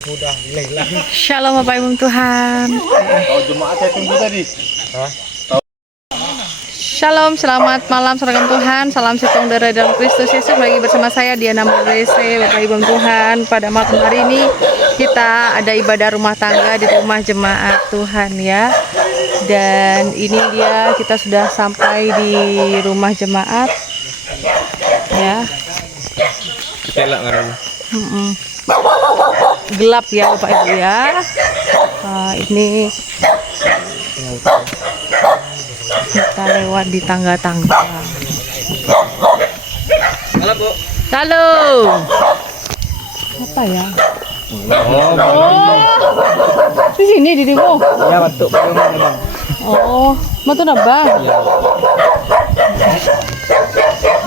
Udah hilang. Shalom Bapak Ibu Tuhan. Tahu jemaatnya tunggu tadi. Hah? Shalom, selamat malam seragam Tuhan. Salam saudara dalam Kristus Yesus. Lagi bersama saya Diana Murese, Bapak Ibu Tuhan. Pada malam hari ini kita ada ibadah rumah tangga di rumah jemaat Tuhan ya. Dan ini dia, kita sudah sampai di rumah jemaat ya. Kelak ngarang. Gelap ya Bapak Ibu ya. Ini kita lewat di tangga-tangga. Halo, Bu. Halo. Apa ya? Oh, di sini dirimu. Ya, betul. Oh, mau tuh nabang.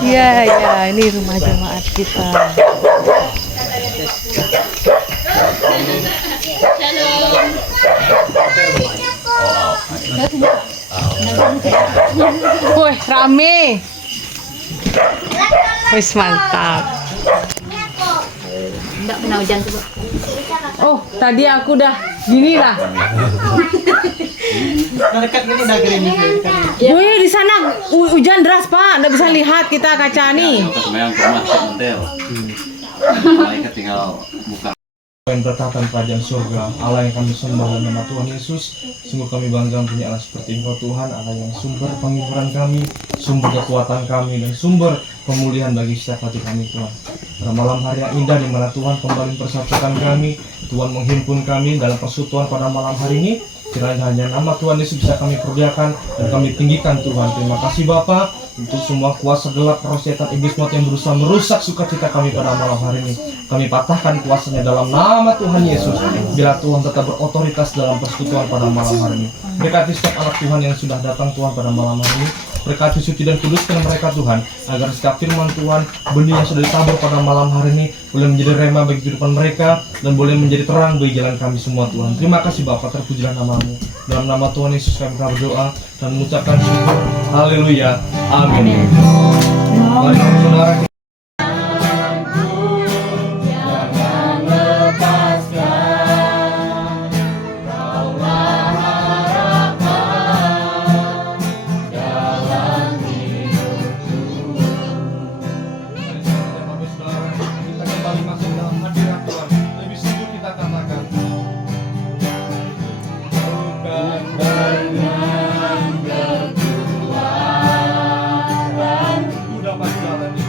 Iya, ya, ini rumah jemaat kita. Wih, rame. Wih, mantap. Enggak pernah hujan tuh, Bu. Oh, tadi aku udah gini lah. Dekat ini udah kering. Wih, di sana hujan deras, Pak. Nggak bisa lihat kita kaca nih. Malaikat tinggal buka. Yang bertata di kerajaan surga, Allah yang kami sembah dalam nama Tuhan Yesus. Sungguh kami bangga punya Allah seperti Engkau Tuhan, Allah yang sumber penghiburan kami, sumber kekuatan kami, dan sumber pemulihan bagi setiap hati kami Tuhan. Pada malam hari yang indah di mana Tuhan kembali mempersatukan kami, Tuhan menghimpun kami dalam persekutuan pada malam hari ini. Kiranya hanya nama Tuhan Yesus bisa kami perlihatkan dan kami tinggikan Tuhan. Terima kasih Bapa untuk semua kuasa gelap, roh setan, iblis maut yang berusaha merusak sukacita kami pada malam hari ini. Kami patahkan kuasanya dalam nama Tuhan Yesus. Bila Tuhan tetap berotoritas dalam persekutuan pada malam hari ini. Berkati setiap anak Tuhan yang sudah datang Tuhan pada malam hari ini. Berkati suci dan kuduskan mereka Tuhan, agar setiap firman Tuhan, benih yang sudah ditabur pada malam hari ini boleh menjadi rema bagi kehidupan mereka dan boleh menjadi terang bagi jalan kami semua Tuhan. Terima kasih Bapa, terpujilah namamu. Dalam nama Tuhan Yesus kami berdoa dan mengucapkan syukur. Haleluya. Amin. Mari saudara kita kembali masuk dalam hadirat Tuhan. Lebih sungguh kita katakan, bukan dengan kekuatan ku dapat jalani,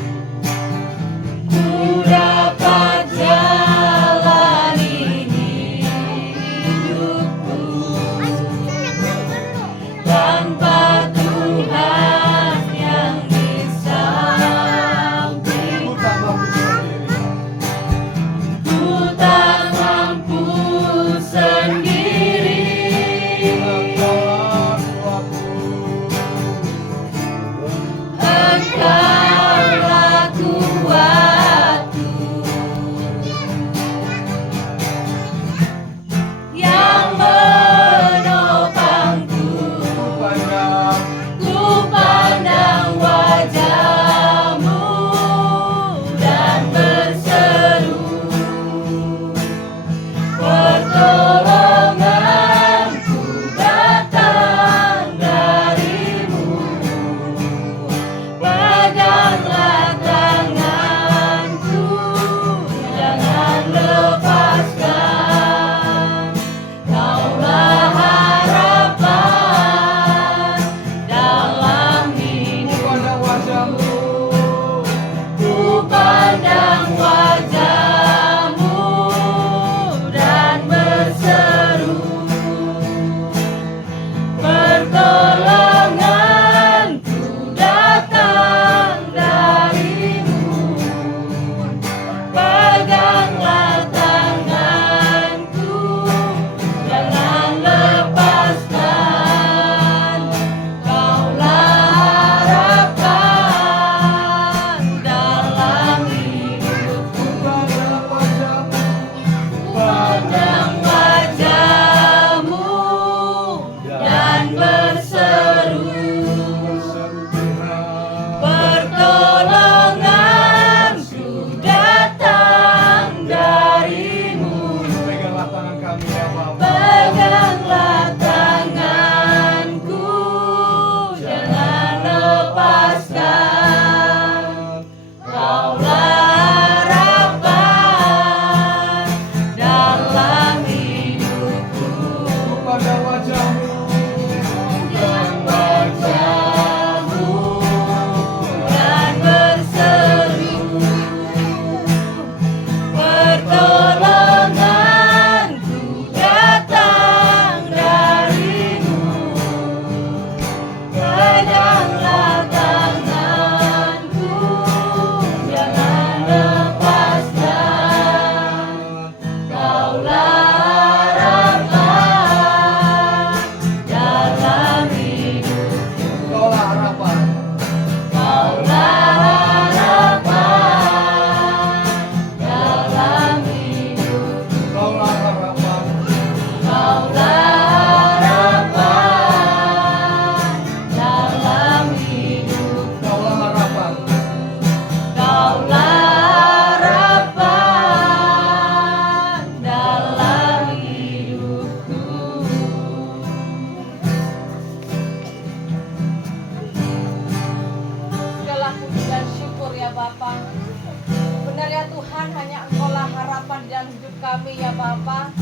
hidup kami ya Bapa.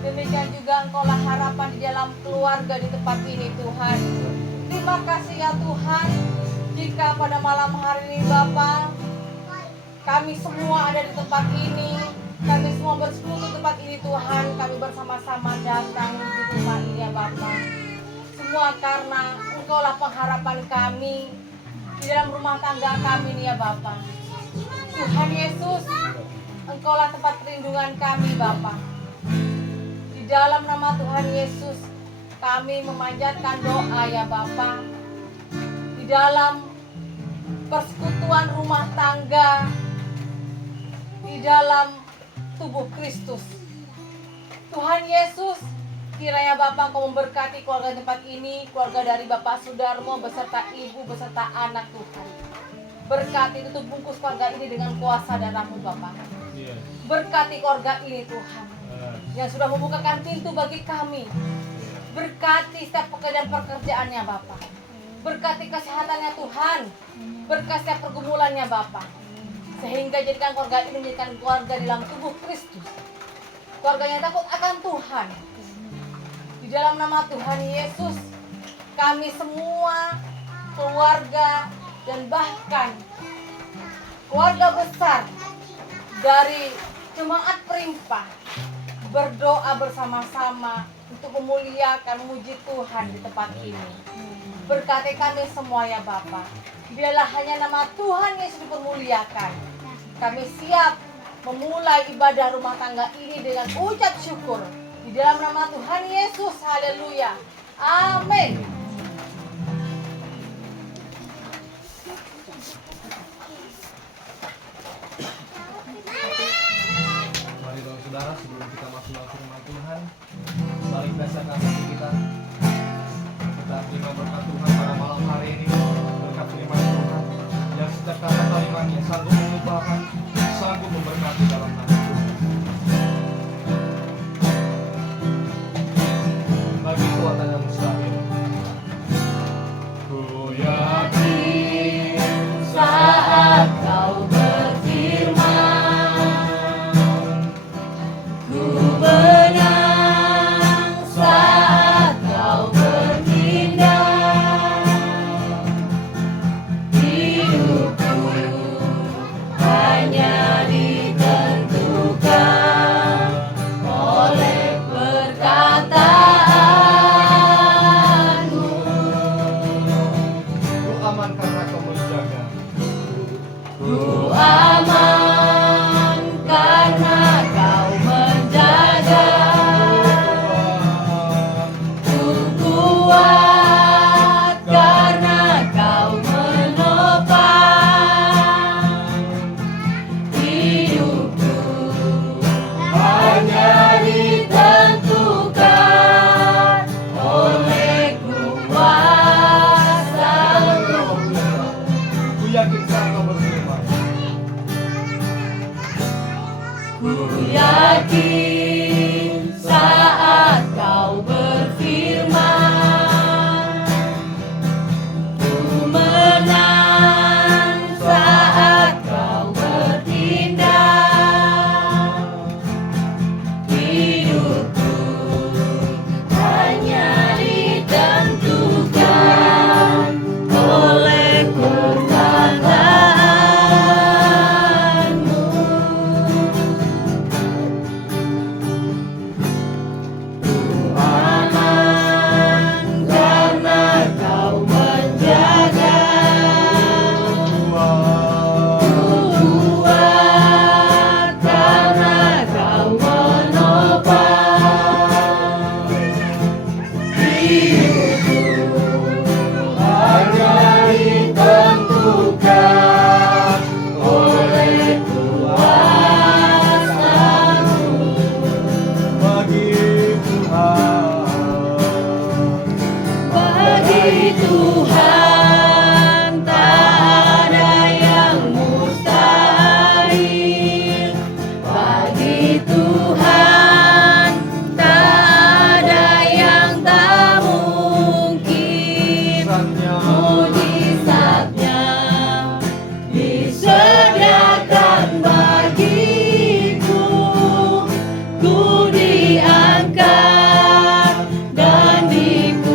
Demikian juga Engkaulah harapan di dalam keluarga di tempat ini Tuhan. Terima kasih ya Tuhan, jika pada malam hari ini Bapa, kami semua ada di tempat ini, kami semua bersekutu di tempat ini Tuhan, kami bersama-sama datang di rumah ini ya Bapa. Semua karena Engkaulah pengharapan kami di dalam rumah tangga kami ini ya Bapa. Tuhan Yesus, Engkaulah tempat perlindungan kami Bapa. Di dalam nama Tuhan Yesus, kami memanjatkan doa ya Bapa. Di dalam persekutuan rumah tangga, di dalam tubuh Kristus. Tuhan Yesus, kiranya Bapa Engkau memberkati keluarga tempat ini, keluarga dari Bapak Sudarmo beserta ibu beserta anak Tuhan. Berkati tutup bungkus keluarga ini dengan kuasa darah-Mu Bapa. Berkati keluarga ini Tuhan, yang sudah membukakan pintu bagi kami. Berkati setiap pekerjaan-pekerjaannya Bapa. Berkati kesehatannya Tuhan. Berkati setiap pergumulannya Bapa. Sehingga jadikan keluarga ini menjadikan keluarga di dalam tubuh Kristus. Keluarga yang takut akan Tuhan. Di dalam nama Tuhan Yesus, kami semua, keluarga, dan bahkan keluarga besar dari Jemaat Perimpah berdoa bersama-sama untuk memuliakan, memuji Tuhan di tempat ini. Berkati kami semua ya Bapa. Biarlah hanya nama Tuhan Yesus dipermuliakan. Kami siap memulai ibadah rumah tangga ini dengan ucap syukur. Di dalam nama Tuhan Yesus, haleluya. Amin. Mari saudara, sebelum kita masuk dalam firman Tuhan, mari biasakan hati kita. Kita terima berkat Tuhan pada malam hari ini. Berkat firman Tuhan yang setiap kata kalimatnya sanggup mengubahkan, sanggup memberkati dalam nama Tuhan. Bagi kuatan yang mustahil, ku yakin Saat kau berfirman, ku menang. Saat kau bertindak, hidupku hanya ditentukan oleh perkataanmu. ku aman karena kau menjaga. Ku aman karena kau menjaga. Ku kuat karena kau menopang hidupku. Hanya ditentukan oleh kuasa-Mu. Ku yakin saat kau berfirman, Ku yakin saat kau berfirman, ku menang. Saat kau bertindak, hidupku hanya ditentukan oleh perkataanmu. Ku aman karena kau menjaga. Ku kuat karena kau menopang hidupku. Hanya ditentukan oleh kuasa-Mu. bagi Tuhan. Bagi Tuhan tak ada yang mustahil. Bagi Tuhan tak ada yang tak mungkin. Mujizatnya disediakan bagiku. ku diangkat dan dipulihkan.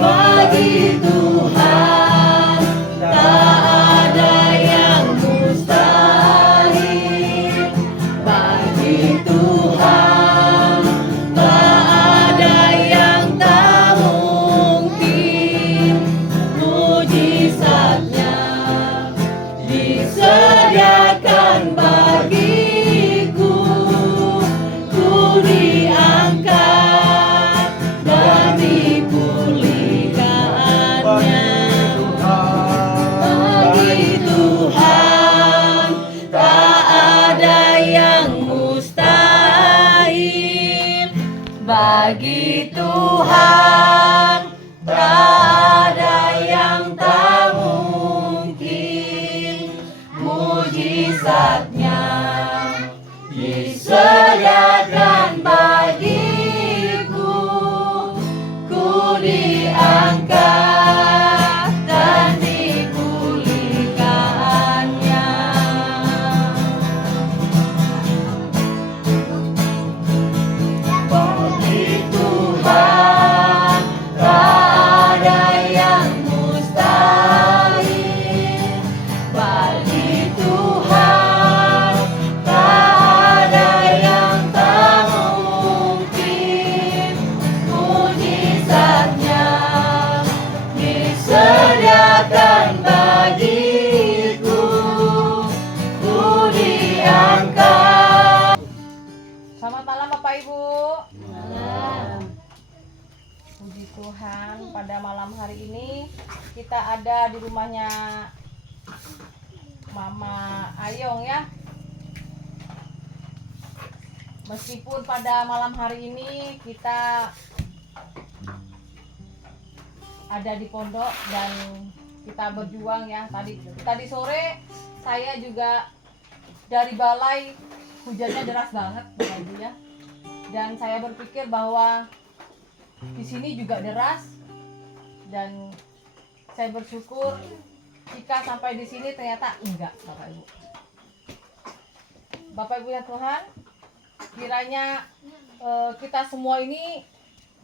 Bagi Tuhan tak ada yang mustahil. Bagi Tuhan tak ada yang tak mungkin. Mujizatnya disediakan bagiku, ku diangkat dan dipulihkannya. Bagi Tuhan tak ada yang mustahil. Bagi Tuhan tak ada yang tak mungkin. Mujizatnya disediakan bagiku, ku diangkat dan dipulihkannya. Bagi Tuhan tak ada yang mustahil. Bagi Tuhan tak ada yang tak mungkin. Mujizatnya disediakan bagiku, ku diangkat. Selamat malam Bapak Ibu. Puji Tuhan, pada malam hari ini kita ada di rumahnya Mama Ayong ya. Meskipun pada malam hari ini kita ada di pondok dan kita berjuang ya. Tadi sore saya juga dari balai, hujannya deras banget Bapak Ibu ya. Dan saya berpikir bahwa di sini juga deras, dan saya bersyukur jika sampai di sini ternyata enggak Bapak Ibu. Bapak Ibu ya Tuhan, kiranya kita semua ini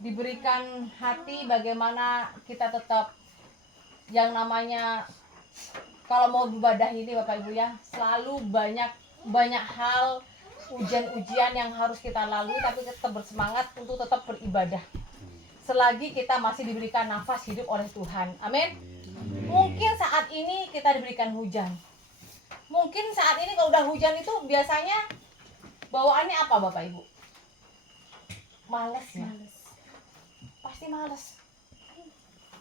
diberikan hati bagaimana kita tetap yang namanya kalau mau beribadah ini Bapak Ibu ya, selalu banyak hal ujian-ujian yang harus kita lalui, tapi tetap bersemangat untuk tetap beribadah selagi kita masih diberikan nafas hidup oleh Tuhan. Amin. Mungkin saat ini kita diberikan hujan. Mungkin saat ini kalau udah hujan itu biasanya bawaannya apa Bapak Ibu? Males ya? Pasti males.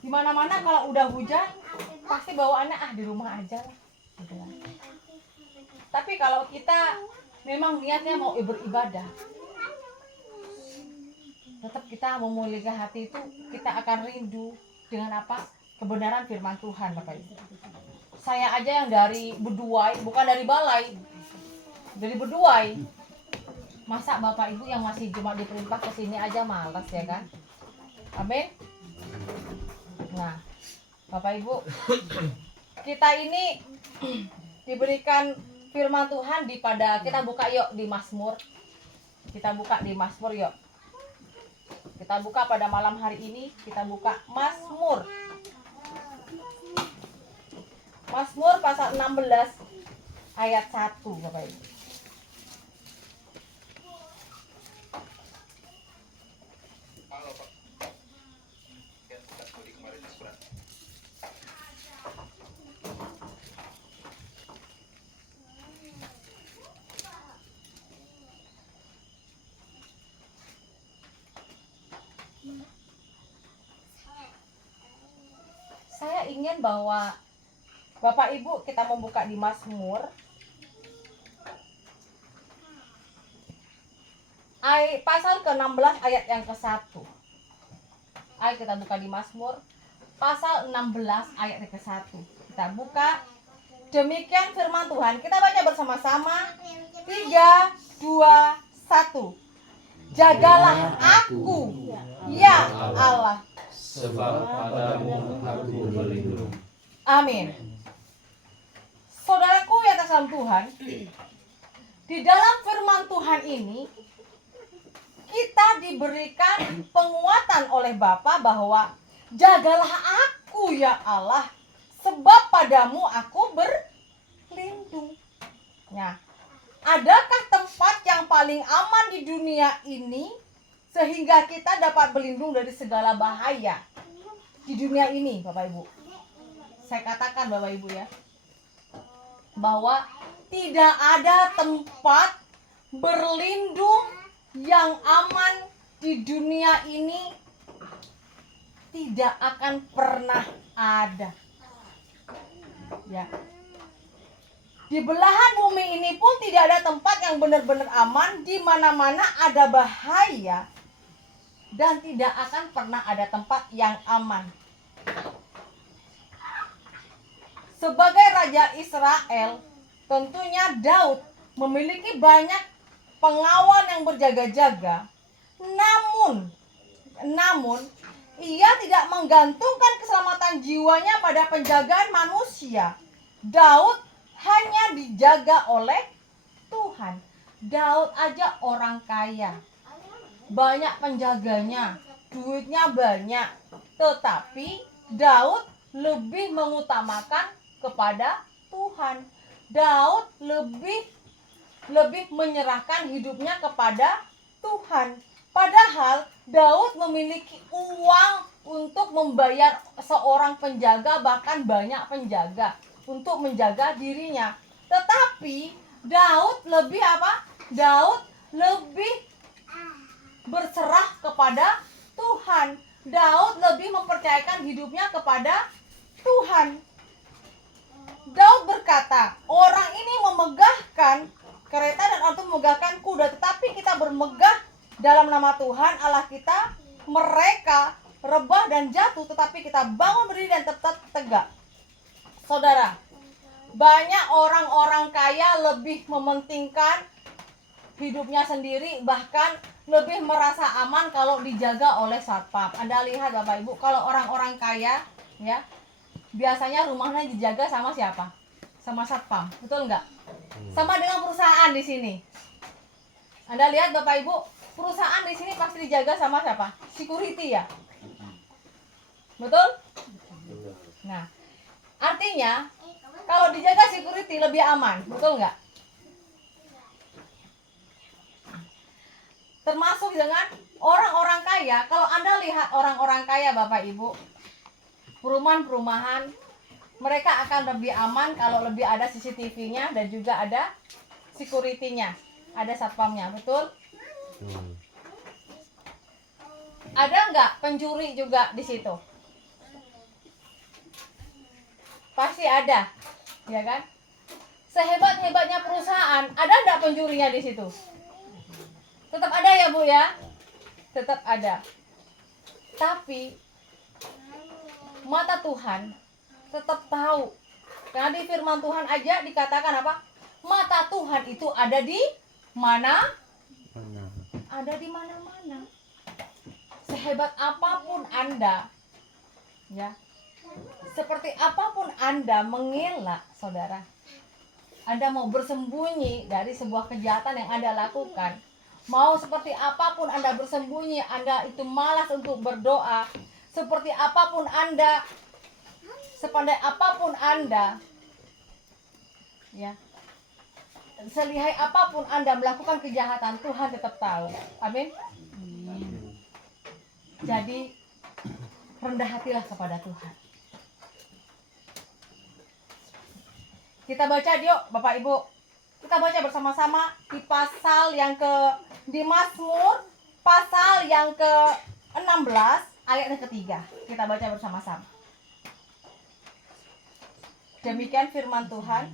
Dimana-mana kalau udah hujan pasti bawaannya di rumah aja lah. Gitu kan. Tapi kalau kita memang niatnya mau beribadah, tetap kita memulihkan hati itu, kita akan rindu dengan apa? Kebenaran firman Tuhan Bapak Ibu. Saya aja yang dari Beduai, bukan dari balai, dari Beduai. Masa Bapak Ibu yang masih cuma diperintah ke sini aja malas ya kan? Amin. Nah, Bapak Ibu, kita ini diberikan firman Tuhan kita buka yuk di Mazmur. Kita buka di Mazmur yuk. Kita buka pada malam hari ini, kita buka Mazmur. Mazmur pasal 16 ayat 1 Bapak Ibu. Saya ingin bahwa Bapak Ibu kita membuka di Mazmur pasal ke-16 ayat yang ke-1. Ayo kita buka di Mazmur pasal 16 ayat yang ke-1. Kita buka. Demikian firman Tuhan. Kita baca bersama-sama. 3, 2, 1. Jagalah aku, ya Allah, Sebab padamu aku berlindung. amin. Saudaraku yang dalam Tuhan, di dalam firman Tuhan ini kita diberikan penguatan oleh Bapa bahwa jagalah aku ya Allah, sebab padamu aku berlindung. Nah, adakah tempat yang paling aman di dunia ini sehingga kita dapat berlindung dari segala bahaya di dunia ini, Bapak Ibu? Saya katakan Bapak Ibu ya, bahwa tidak ada tempat berlindung yang aman di dunia ini, tidak akan pernah ada. Ya. Di belahan bumi ini pun tidak ada tempat yang benar-benar aman, di mana-mana ada bahaya dan tidak akan pernah ada tempat yang aman. Sebagai Raja Israel, tentunya Daud memiliki banyak pengawal yang berjaga-jaga. Namun ia tidak menggantungkan keselamatan jiwanya pada penjagaan manusia. Daud hanya dijaga oleh Tuhan. Daud aja orang kaya, banyak penjaganya, duitnya banyak, tetapi Daud lebih mengutamakan kepada Tuhan. Daud lebih menyerahkan hidupnya kepada Tuhan. Padahal Daud memiliki uang untuk membayar seorang penjaga, bahkan banyak penjaga untuk menjaga dirinya. Tetapi Daud lebih apa? Daud lebih berserah kepada Tuhan. Daud lebih mempercayakan hidupnya kepada Tuhan. Daud berkata, orang ini memegahkan kereta dan orang itu memegahkan kuda, tetapi kita bermegah dalam nama Tuhan Allah kita. Mereka rebah dan jatuh, tetapi kita bangun berdiri dan tetap tegak. Saudara, banyak orang-orang kaya lebih mementingkan hidupnya sendiri, bahkan lebih merasa aman kalau dijaga oleh satpam. Anda lihat Bapak Ibu, kalau orang-orang kaya ya, biasanya rumahnya dijaga sama siapa? Sama satpam, betul nggak? Sama dengan perusahaan di sini. Anda lihat Bapak Ibu, perusahaan di sini pasti dijaga sama siapa? Security ya, betul? Nah, artinya kalau dijaga security lebih aman, betul nggak? Termasuk dengan orang-orang kaya. Kalau Anda lihat orang-orang kaya Bapak Ibu, perumahan-perumahan, mereka akan lebih aman kalau lebih ada CCTV-nya dan juga ada security-nya, ada satpamnya, betul? Ada nggak pencuri juga di situ? Pasti ada, ya kan? Sehebat-hebatnya perusahaan, ada nggak pencurinya di situ? Tetap ada ya Bu ya? Tetap ada. Tapi mata Tuhan tetap tahu. Karena di firman Tuhan aja dikatakan apa? Mata Tuhan itu ada di mana? Ada di mana-mana. Sehebat apapun Anda, ya, seperti apapun Anda mengelak, saudara, Anda mau bersembunyi dari sebuah kejahatan yang Anda lakukan, mau seperti apapun Anda bersembunyi, Anda itu malas untuk berdoa, seperti apapun Anda, sepandai apapun Anda, ya, selihai apapun Anda melakukan kejahatan, Tuhan tetap tahu. Amin. Jadi rendah hatilah kepada Tuhan. Kita baca yuk Bapak Ibu. Kita baca bersama-sama di pasal yang di Mazmur pasal yang ke-16 ayat yang ketiga. Kita baca bersama-sama. Demikian firman Tuhan.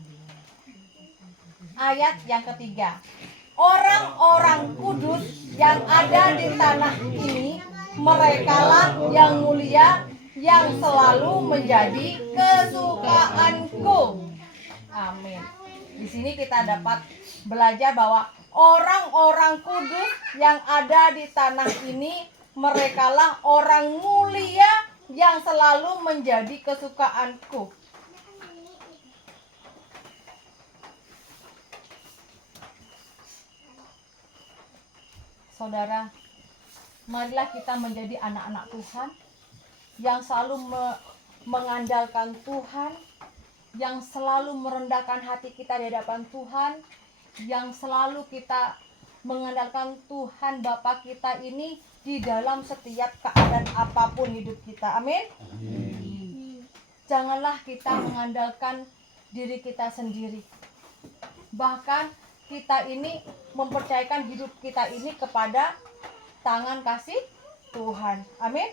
Ayat yang ketiga. Orang-orang kudus yang ada di tanah ini, merekalah yang mulia, yang selalu menjadi kesukaanku. Amin. Di sini kita dapat belajar bahwa orang-orang kudus yang ada di tanah ini, merekalah orang mulia yang selalu menjadi kesukaanku. Saudara, marilah kita menjadi anak-anak Tuhan yang selalu mengandalkan Tuhan, yang selalu merendahkan hati kita di hadapan Tuhan, yang selalu kita mengandalkan Tuhan Bapa kita ini di dalam setiap keadaan apapun hidup kita. Amin. Janganlah kita mengandalkan diri kita sendiri. Bahkan kita ini mempercayakan hidup kita ini kepada tangan kasih Tuhan. Amin.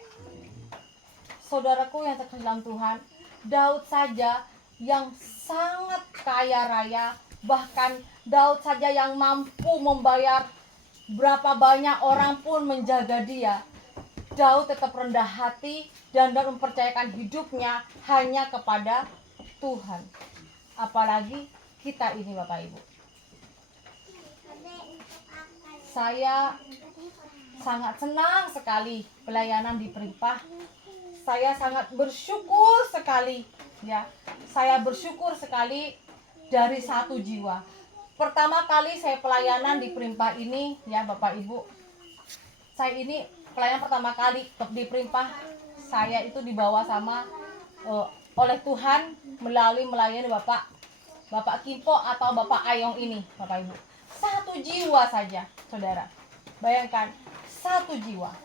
Saudaraku yang terkasih dalam Tuhan, Daud saja yang sangat kaya raya, bahkan Daud saja yang mampu membayar berapa banyak orang pun menjaga dia, Daud tetap rendah hati dan Daud mempercayakan hidupnya hanya kepada Tuhan. Apalagi kita ini Bapak Ibu. Saya sangat senang sekali pelayanan di Perimpah. Saya sangat bersyukur sekali, ya. Saya bersyukur sekali dari satu jiwa. Pertama kali saya pelayanan di Perimpah ini, ya Bapak Ibu. Saya ini pelayanan pertama kali di Perimpah. Saya itu dibawa sama oleh Tuhan melalui melayani Bapak Kimpo atau Bapak Ayong ini, Bapak Ibu. Satu jiwa saja, saudara. Bayangkan, satu jiwa.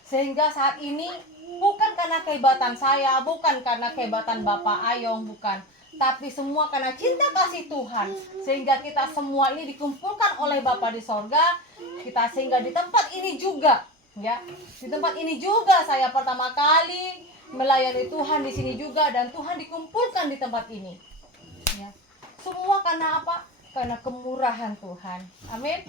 Sehingga saat ini bukan karena kehebatan saya, bukan karena kehebatan Bapak Ayong, bukan. Tapi semua karena cinta kasih Tuhan. Sehingga kita semua ini dikumpulkan oleh Bapa di sorga. Kita sehingga di tempat ini juga, ya. Di tempat ini juga saya pertama kali melayani Tuhan di sini juga, dan Tuhan dikumpulkan di tempat ini. Ya. Semua karena apa? Karena kemurahan Tuhan. Amin.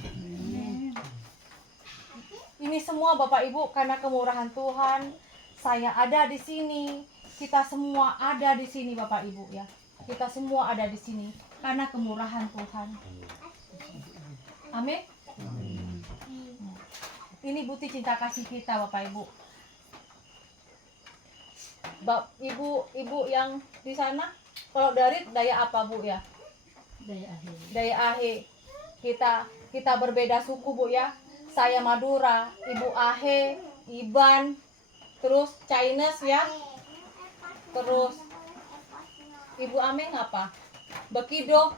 Ini semua Bapak Ibu karena kemurahan Tuhan. Saya ada di sini. Kita semua ada di sini Bapak Ibu, ya. Kita semua ada di sini karena kemurahan Tuhan. Amin. Ini bukti cinta kasih kita Bapak Ibu. Ibu yang di sana, kalau dari daya apa Bu ya? Daya Ahe. Kita berbeda suku Bu ya. Saya Madura, Ibu Ahe, Iban, terus Chinese ya. Terus Ibu Ameng apa? Bekido.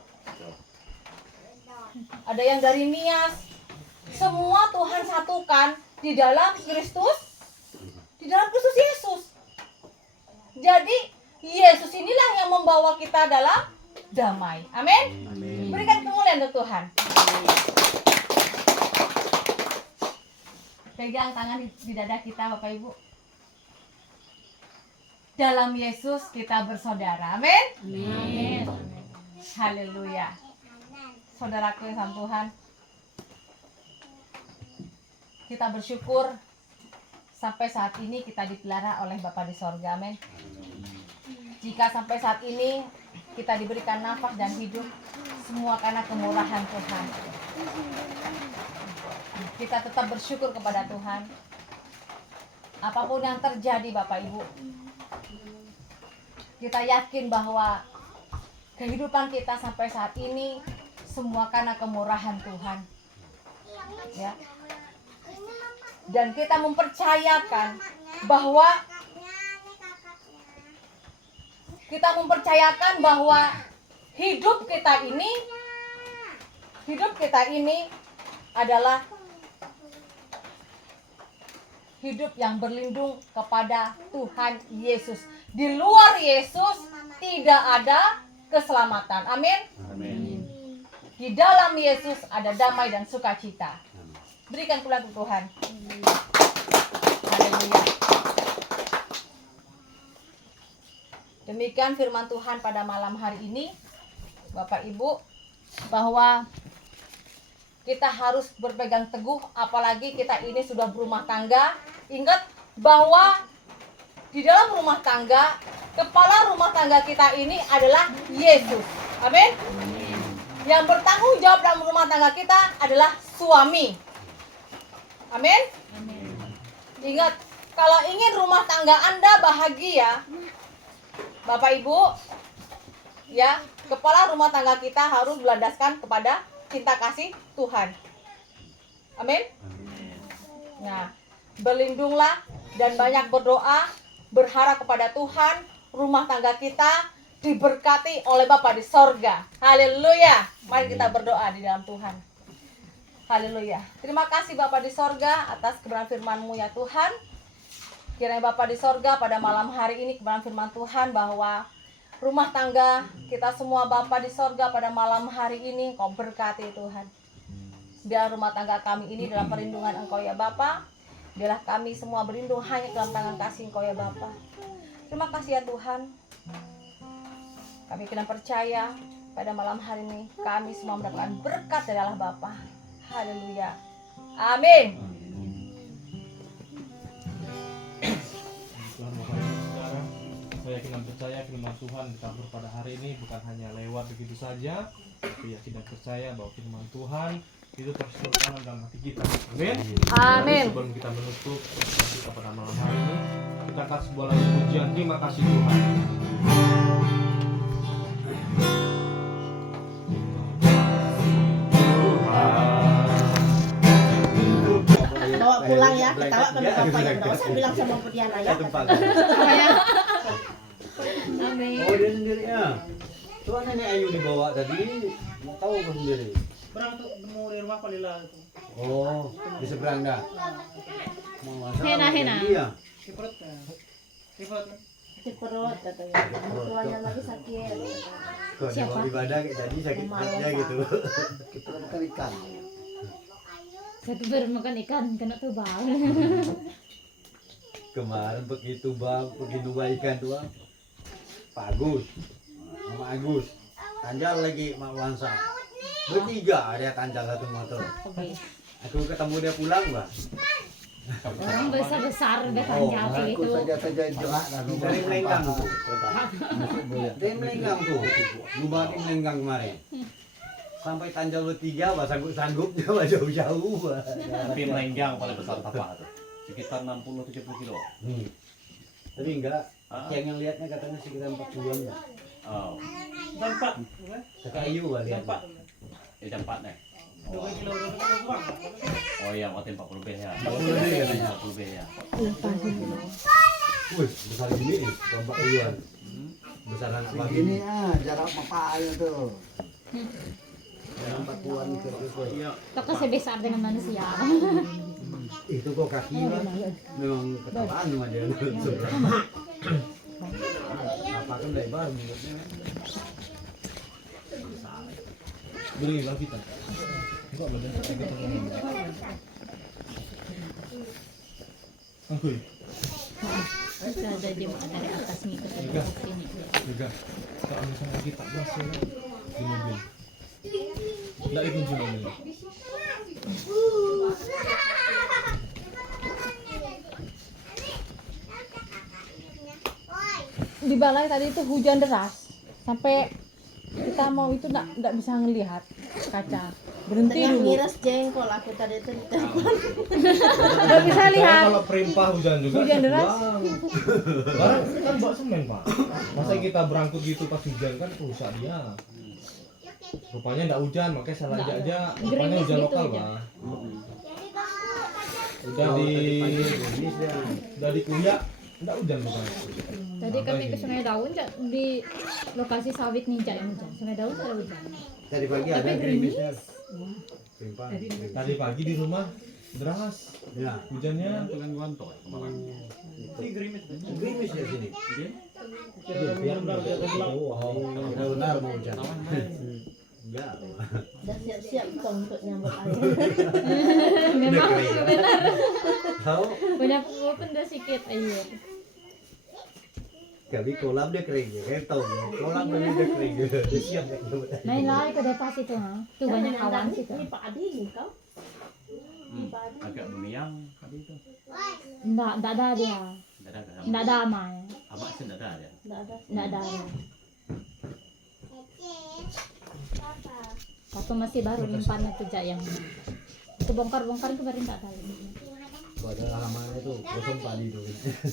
Ada yang dari Nias. Semua Tuhan satukan di dalam Kristus. Di dalam Kristus Yesus. Jadi Yesus inilah yang membawa kita dalam damai. Amin. Berikan kemuliaan untuk Tuhan. Pegang tangan di dada kita Bapak Ibu. Dalam Yesus kita bersaudara. Amin. Amin. Haleluya. Saudaraku yang sama Tuhan, kita bersyukur sampai saat ini kita dipelihara oleh Bapa di sorga. Amin. Jika sampai saat ini kita diberikan nafas dan hidup, semua karena kemurahan Tuhan. Kita tetap bersyukur kepada Tuhan. Apapun yang terjadi Bapak Ibu, kita yakin bahwa kehidupan kita sampai saat ini semua karena kemurahan Tuhan, ya. Dan kita mempercayakan bahwa hidup kita ini adalah hidup yang berlindung kepada Tuhan Yesus. Di luar Yesus tidak ada keselamatan. Amin. Amin. Di dalam Yesus ada damai dan sukacita. Berikan pulang ke Tuhan. Haleluya. Demikian firman Tuhan pada malam hari ini, Bapak Ibu, bahwa kita harus berpegang teguh, apalagi kita ini sudah berumah tangga. Ingat bahwa di dalam rumah tangga, kepala rumah tangga kita ini adalah Yesus. Amin. Yang bertanggung jawab dalam rumah tangga kita adalah suami. Amin. Ingat, kalau ingin rumah tangga Anda bahagia, Bapak Ibu, ya, kepala rumah tangga kita harus berlandaskan kepada cinta kasih Tuhan. Amin. Nah, berlindunglah dan banyak berdoa, berharap kepada Tuhan, rumah tangga kita diberkati oleh Bapa di sorga. Haleluya. Mari kita berdoa di dalam Tuhan. Haleluya. Terima kasih Bapa di sorga atas kebenaran firman-Mu ya Tuhan. Kiranya Bapa di sorga pada malam hari ini kebenaran firman Tuhan bahwa rumah tangga kita semua Bapa di sorga pada malam hari ini Engkau berkati Tuhan. Biar rumah tangga kami ini dalam perlindungan Engkau ya Bapa. Biarlah kami semua berlindung hanya dalam tangan kasih Engkau ya Bapa. Terima kasih ya Tuhan. Kami kena percaya pada malam hari ini kami semua mendapatkan berkat dari Allah Bapa. Haleluya. Amin. Tuhan Bapak Ibu Saudara, saya yakin dan percaya firman Tuhan dikabur pada hari ini bukan hanya lewat begitu saja, tapi yakin dan percaya bahwa firman Tuhan itu terus berjalan dalam hati kita. Amin. Amin. Sebelum kita menutup kita pada malam hari ini, kita kasih sebuah lagu pujian. Terima kasih Tuhan. Bawa pulang ya, ketawa kalau bapaknya nggak usah bilang sama Diana ya. Oh dia sendiri ya. Tuan nenek Ayu dibawa tadi, mau tahu kan sendiri. Berang tuh mau di rumah Palila itu. Oh, di seberang dah. Mau masak. Hena. Iya. Di perut ya. Di perut. Sakit perut katanya. Tuanya lagi sakit. Kok dia mau ibadah kayak tadi sakit perutnya gitu. Kita makan ikan. Saya baru makan ikan, kena tubal. Kemarin begitu bang, begitu ikan tuh bang. Pak Agus, Mama Agus, Tanjal lagi Mak Wansa. Bertiga ada Tanjal satu motor. Aku ketemu dia pulang bang. Orang besar-besar udah panjang itu. Dari Melenggang tuh. Dari Melenggang tuh. Lubang di Melenggang kemarin. Sampai Tanjal bertiga, bah sanggup-sanggupnya bah jauh-jauh. Tapi melenggang paling besar tapak itu sekitar 60-70 kilo. Tapi enggak, yang lihatnya katanya sekitar 40-an lah. Oh, Dampak. Sekayu lah lihatnya. dampak nih. 2 kilo kurang. Oh iya, waktu 40 lebih ya. 40 lebih katanya. 40 lebih ya. Wih, besar gini nih, kelompok kayuan. Besaran apa gini? Jarak papa ayo tuh. Jarak 40-an ke itu. Iya. Toko sebesar dengan manusia. Itu kok kaki lah. Memang ketawaan sama dia. Apa kan lebar mulutnya. Beri lah kita. Enggak boleh kita ngomong. Angkuy. Bisa ada jemaah dari atas nih ke sini. Juga. Kita ambil sama kita berhasil di mobil. Enggak dikunci mobil. Di balai tadi itu hujan deras sampai kita mau itu enggak bisa ngelihat kaca. Berhenti Tengah dulu. ngiras jengkol aku tadi itu di telepon. Enggak bisa lihat. Kalau perimpah hujan juga. Hujan deras. Barang kan bawa semen pak. Masa kita berangkut gitu pas hujan kan rusak dia. Rupanya enggak hujan, makanya salah aja. Rupanya hujan gitu lokal hujan. pak. Udah di Kuyak, enggak hujan bukan. Tadi kami ke Sungai Daun di lokasi sawit nih yang hujan. Sungai Daun ada hujan. Tadi pagi Tapi ada gerimis. gerimisnya. Perimpah. Tadi pagi di rumah deras Ya. hujannya. Gerimis di sini. Kira benar dia bilang. Kira benar mau hujan. Enggak. Udah siap-siap kau untuk nyambut air. Memang kering. benar. Tahu? Punya pun udah sedikit air. Kali kolam dia kering ya, kayak tahu ya. Kolam dia kering ya. Dia siap ya. Main lari ke depas itu, ha. Tuh banyak kawan situ. Ini Pak Adi nih kau. Agak memiang tadi itu. Enggak ada dia. Enggak ada amai. Abang sih enggak ada ya. Enggak ada. Waktu masih baru nyimpan itu jak yang itu bongkar-bongkar itu baru enggak ada. Padahal lamanya tuh kosong tadi tuh.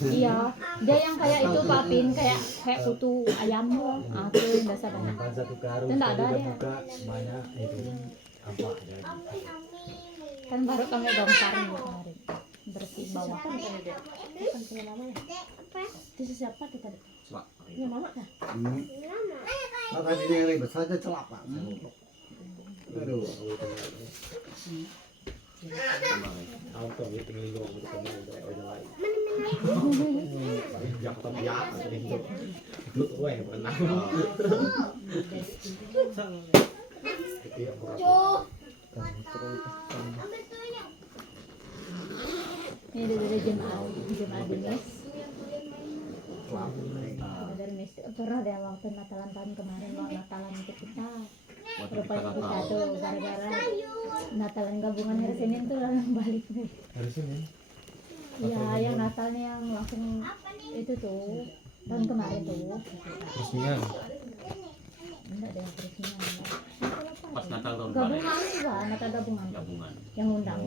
Iya, dia yang kayak itu papin kayak putu ayam loh. Ah, itu yang biasa banyak. Kan satu karung Itu enggak ada tadi udah dia. buka banyak itu. Apa jadi. Kan baru kami bongkar nih kemarin. Bersih bawah. Bukan punya mama ya? Itu siapa tuh tadi? Punya mama kah? Nah, tadi dia yang ribet saja celaka. Aduh, Ini dari jemaat Dimes. Dari mes pernah deh waktu Natalan tahun kemarin waktu Natalan itu kita rupanya kita tuh gara-gara Natalan gabungan hari Senin tuh langsung balik nih. Hari Senin. Iya, yang Natalnya yang langsung itu tuh tahun kemarin tuh. Resmian. Enggak ada yang resminya. Pas Natal tahun kemarin. Gabungan juga, Natal gabungan. Gabungan. Yang undang.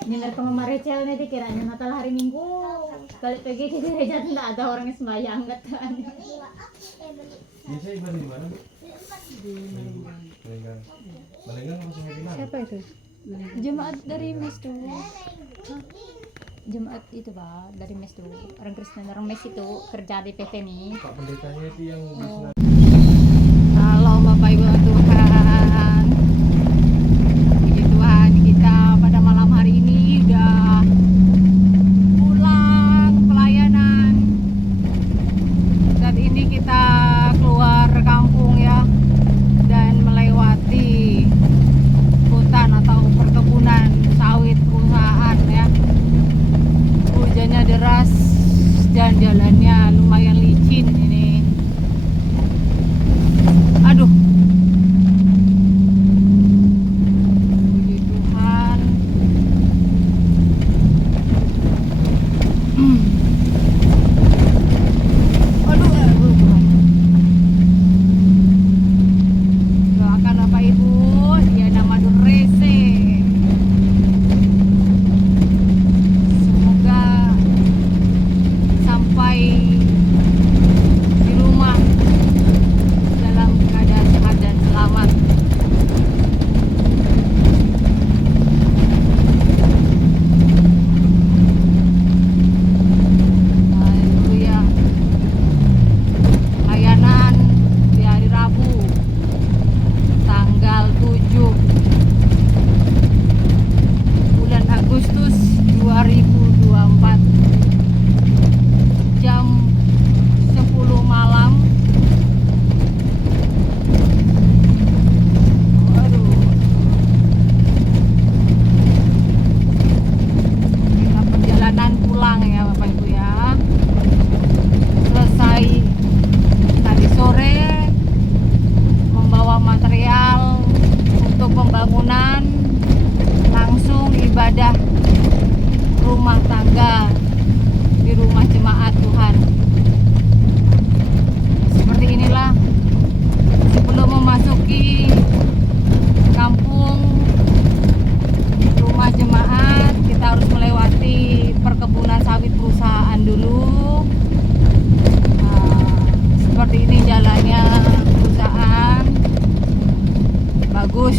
Dengar sama Rachel nih dikiranya Natal hari Minggu. Kali pergi ke gereja tuh enggak ada orang yang sembahyang katanya. Biasa ibadah di mana? Di Malenggang. Malenggang apa Sungai Pinang? Siapa itu? Jemaat dari mes tuh. Jemaat itu Pak, dari mes tuh. Orang Kristen orang mes itu kerja di PT nih. Pak pendetanya itu yang bisnis. Halo Bapak Ibu Tuhan. Puji Tuhan, kita pada malam hari ini udah pulang pelayanan. Saat ini kita keluar kampung ya dan melewati hutan atau perkebunan sawit perusahaan ya. Hujannya deras dan jalannya lumayan licin ini. Aduh, puji Tuhan. Aduh, Tuhan. Doakan Bapak Ibu, dia nama Durese. Semoga sampai di rumah dalam keadaan sehat dan selamat. Haleluya. Layanan di hari Rabu tanggal 7 bulan Agustus 2024 jam 10 malam. Waduh. Kita perjalanan pulang ya Bapak Ibu ya. Selesai tadi sore membawa material untuk pembangunan, langsung ibadah rumah tangga di rumah jemaat Tuhan. Seperti inilah sebelum memasuki kampung rumah jemaat, kita harus melewati perkebunan sawit perusahaan dulu. Seperti ini jalannya perusahaan, bagus.